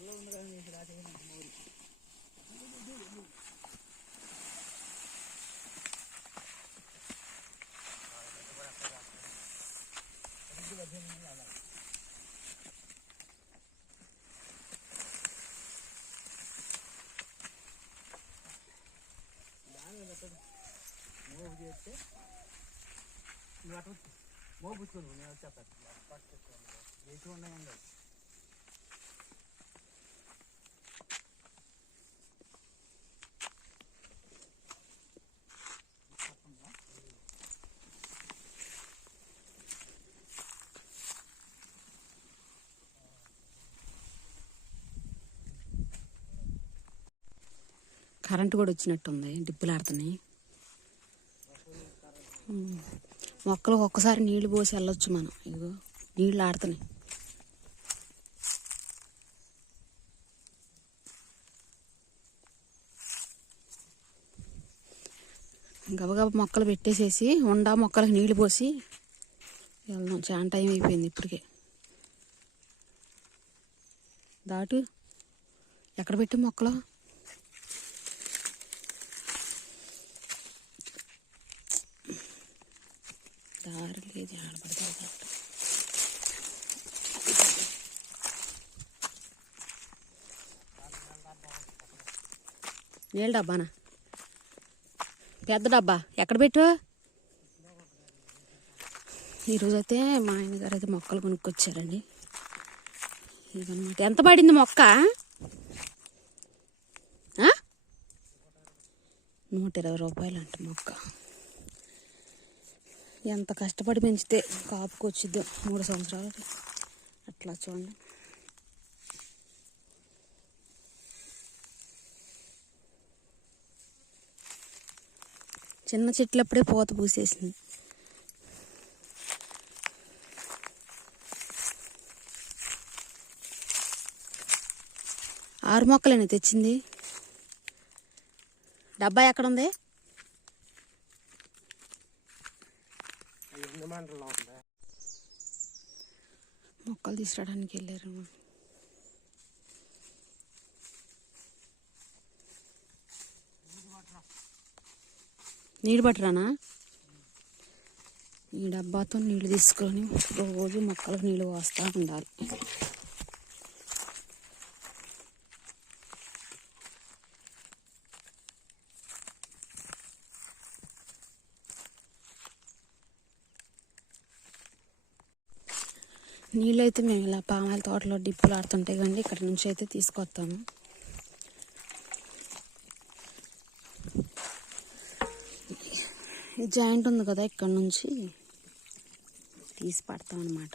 తెల్ల ఉండగానే రాజయ్య నాకు మోరి మూవ్ చేస్తే నువ్వు అటు మూవ్ పుచ్చుకుని నేను వచ్చేస్తాను ఎటువంటి ఉండదు కరెంటు కూడా వచ్చినట్టుంది. డిప్పులు మొక్కలు ఒక్కసారి నీళ్ళు పోసి వెళ్ళొచ్చు మనం. ఇగో నీళ్ళు ఆడుతున్నాయి. గబగబ మొక్కలు పెట్టేసేసి ఉండా మొక్కలకు నీళ్ళు పోసి వెళ్దాం. చాలా టైం అయిపోయింది ఇప్పటికే. దాటు. ఎక్కడ పెట్టి మొక్కలు? దారి లేదు ఆడపడితే నీళ్ళ డబ్బానా? పెద్ద డబ్బా. ఎక్కడ పెట్టు? ఈరోజు అయితే మా ఆయన గారు అయితే మొక్కలు కొనుక్కొచ్చారండి. ఇదన్నమాట. ఎంత పడింది మొక్క? నూట ఇరవై రూపాయలు అంట మొక్క. ఎంత కష్టపడి పెంచితే కాపుకి వచ్చిద్దో మూడు సంవత్సరాలు అట్లా చూడండి. చిన్న చెట్లు అప్పుడే పూత పూసేసింది. ఆరు మొక్కలేనా తెచ్చింది. డబ్బా ఎక్కడ ఉంది ఎన్ని మంటలు ఉందా మొక్కలు తీసుకురావడానికి వెళ్ళారు. నీళ్ళు పట్టరానా? ఈ డబ్బాతో నీళ్ళు తీసుకొని రోజు మొక్కలకు నీళ్ళు పోస్తూ ఉండాలి. నీళ్ళు అయితే మేము ఇలా పామాయిల తోటలో డిప్పులు ఆడుతుంటాయి కానీ ఇక్కడ నుంచి అయితే తీసుకొస్తాము. జాయింట్ ఉంది కదా ఇక్కడ నుంచి తీసి పడతాం అనమాట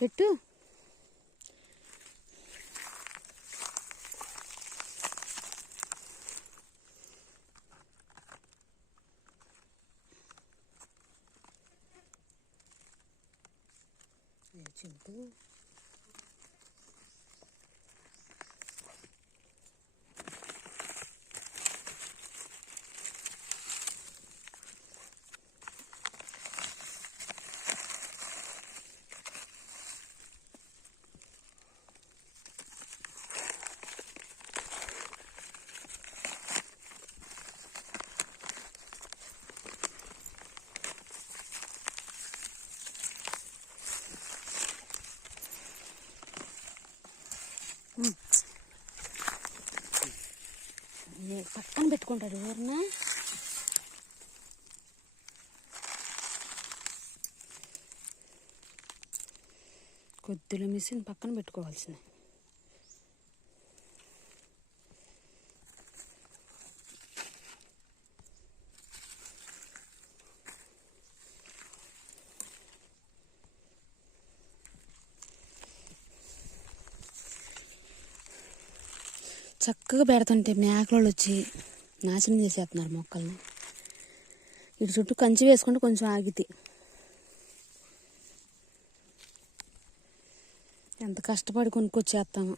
పెట్టు చింపు ఏ పక్కన పెట్టుకుంటాడు ఎవరన్నా కొద్దిలో మిషన్ పక్కన పెట్టుకోవాల్సింది. చక్కగా పెడుతుంటే మేకలు వచ్చి నాశనం చేసేస్తున్నారు మొక్కల్ని. ఇటు చుట్టూ కంచి వేసుకుంటే కొంచెం ఆగితే ఎంత కష్టపడి కొనుక్కొచ్చేస్తాము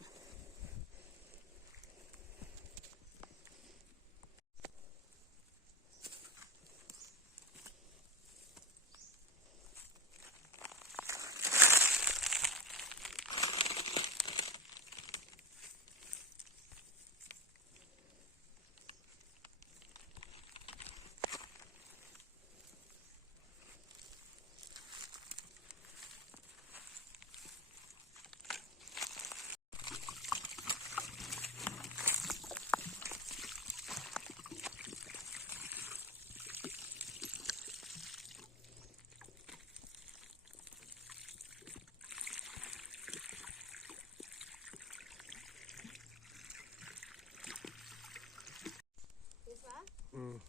Mm.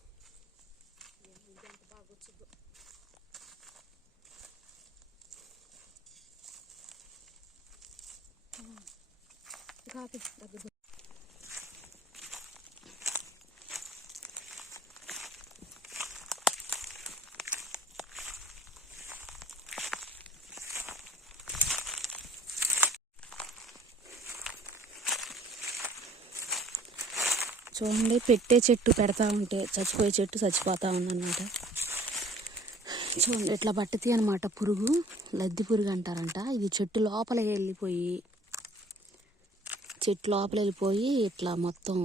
Yeah, we the to చూడండి పెట్టే చెట్టు పెడతా ఉంటే చచ్చిపోయే చెట్టు చచ్చిపోతా ఉందన్నమాట. చూడండి ఇట్లా పట్టితే అనమాట పురుగు. లద్ది పురుగు అంటారంట. ఇది చెట్టు లోపల వెళ్ళిపోయి చెట్టు లోపల వెళ్ళిపోయి ఇట్లా మొత్తం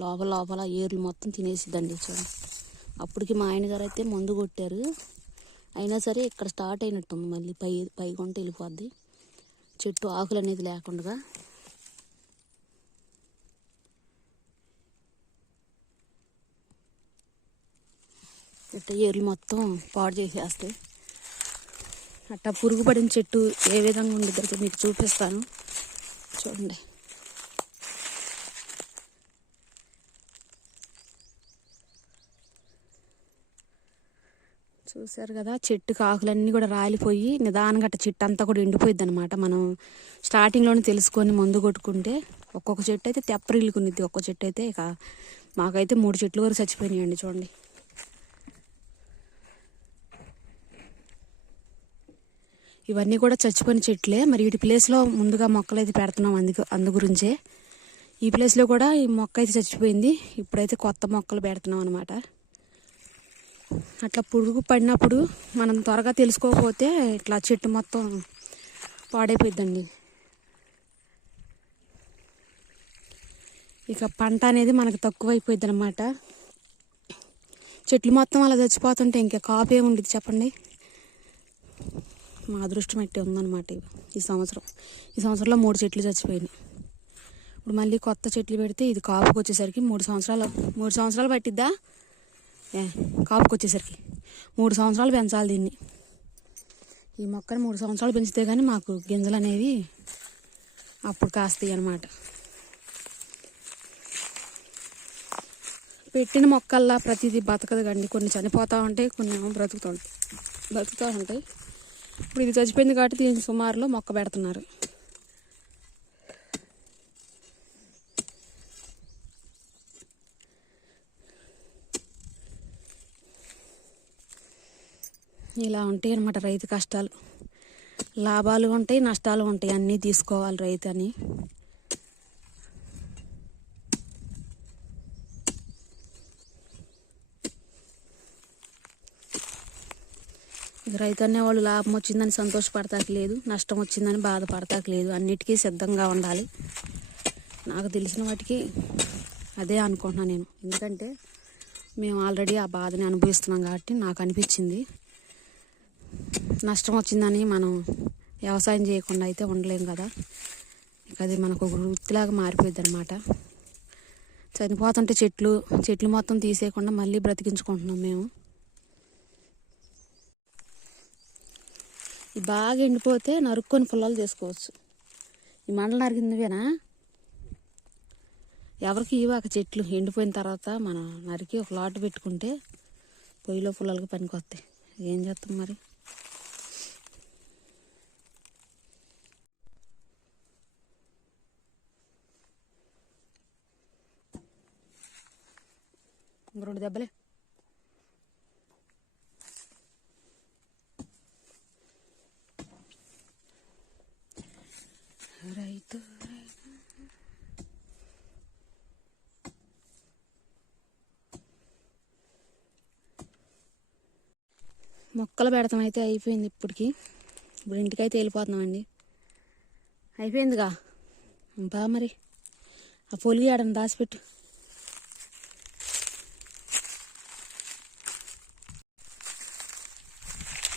లోపల లోపల ఏర్లు మొత్తం తినేసిద్దండి చూడండి. అప్పటికి మా ఆయనగారు అయితే మందు కొట్టారు. అయినా సరే ఇక్కడ స్టార్ట్ అయినట్టుంది మళ్ళీ పై పై కొంట వెళ్ళిపోద్ది. చెట్టు ఆకులు అనేది లేకుండా ఇట్ట ఏర్లు మొత్తం పాడు చేసేస్తాయి అట్ట పురుగు పడిన చెట్టు ఏ విధంగా ఉండిద్దో మీకు చూపిస్తాను. చూడండి. చూశారు కదా చెట్టు ఆకులన్నీ కూడా రాలిపోయి నిదానంగా అట్ట చెట్టు అంతా కూడా ఎండిపోయింది అనమాట మనం స్టార్టింగ్లోనే తెలుసుకొని మందు కొట్టుకుంటే ఒక్కొక్క చెట్టు అయితే తెప్పరిల్లుకునిద్ది ఒక్కొక్క చెట్టు అయితే ఇక మాకైతే మూడు చెట్లు వరకు చచ్చిపోయినాయండి చూడండి. ఇవన్నీ కూడా చచ్చిపోయిన చెట్లే. మరి వీటి ప్లేస్లో ముందుగా మొక్కలు అయితే పెడుతున్నాం అందుకు అందు గురించే. ఈ ప్లేస్లో కూడా ఈ మొక్క అయితే చచ్చిపోయింది. ఇప్పుడైతే కొత్త మొక్కలు పెడుతున్నాం అనమాట అట్లా పురుగు పడినప్పుడు మనం త్వరగా తెలుసుకోకపోతే ఇట్లా చెట్టు మొత్తం పాడైపోయిద్దండి. ఇక పంట అనేది మనకు తక్కువైపోయింది అనమాట చెట్లు మొత్తం అలా చచ్చిపోతుంటే ఇంకా కాపు ఏముండేది చెప్పండి. మా అదృష్టం ఎట్టి ఉందన్నమాట ఇవి ఈ సంవత్సరం. ఈ సంవత్సరంలో మూడు చెట్లు చచ్చిపోయినాయి. ఇప్పుడు మళ్ళీ కొత్త చెట్లు పెడితే ఇది కాపుకి వచ్చేసరికి మూడు సంవత్సరాలు మూడు సంవత్సరాలు పట్టిద్దా? ఏ కాపుకి వచ్చేసరికి మూడు సంవత్సరాలు పెంచాలి దీన్ని. ఈ మొక్కను మూడు సంవత్సరాలు పెంచితే కానీ మాకు గింజలు అనేవి అప్పుడు కాస్తాయి అన్నమాట. పెట్టిన మొక్కల్లా ప్రతిదీ బతకదు కండి. కొన్ని చనిపోతూ ఉంటాయి కొన్ని ఏమో బ్రతుకుతూ ఉంటాయి బ్రతుకుతూ ఉంటాయి. ఇప్పుడు ఇది చచ్చిపోయింది కాబట్టి దీని సుమారులో మొక్క పెడుతున్నారు. ఇలా ఉంటాయి అనమాట రైతు కష్టాలు. లాభాలు ఉంటాయి నష్టాలు ఉంటాయి. అన్నీ తీసుకోవాలి రైతు అని. రైతు అనేవాళ్ళు లాభం వచ్చిందని సంతోషపడతాకి లేదు నష్టం వచ్చిందని బాధపడతాకి లేదు. అన్నిటికీ సిద్ధంగా ఉండాలి. నాకు తెలిసిన వాటికి అదే అనుకుంటున్నాను నేను. ఎందుకంటే మేము ఆల్రెడీ ఆ బాధని అనుభవిస్తున్నాం కాబట్టి నాకు అనిపించింది. నష్టం వచ్చిందని మనం వ్యవసాయం చేయకుండా అయితే ఉండలేం కదా. ఇక అది మనకు ఒక వృత్తిలాగా మారిపోయింది అనమాట చనిపోతుంటే చెట్లు చెట్లు మొత్తం తీసేయకుండా మళ్ళీ బ్రతికించుకుంటున్నాం మేము. బాగా ఎండిపోతే నరుక్కొని పుల్లలు చేసుకోవచ్చు. ఈ మండలం నరికిందివేనా ఎవరికి ఇవాక చెట్లు? ఎండిపోయిన తర్వాత మనం నరికి ఒక లాట్ పెట్టుకుంటే పొయ్యిలో పుల్లలకి పనికొస్తాయి. ఏం చేస్తాం మరి? ఇంక రెండు దెబ్బలే రైతు మొక్కలు పెడతాం అయితే అయిపోయింది ఇప్పటికి. ఇప్పుడు ఇంటికైతే వెళ్ళిపోతున్నామండి. అయిపోయిందిగా? బా మరి ఆ పొలిగి ఆడని దాచిపెట్టు.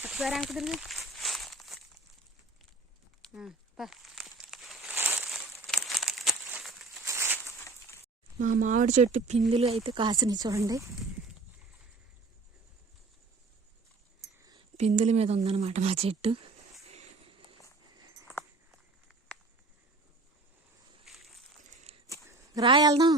ఒకసారి మా మామిడి చెట్టు పిందులు అయితే కాసినాయి చూడండి. పిందుల మీద ఉందన్నమాట మా చెట్టు. రా వెళ్దాం.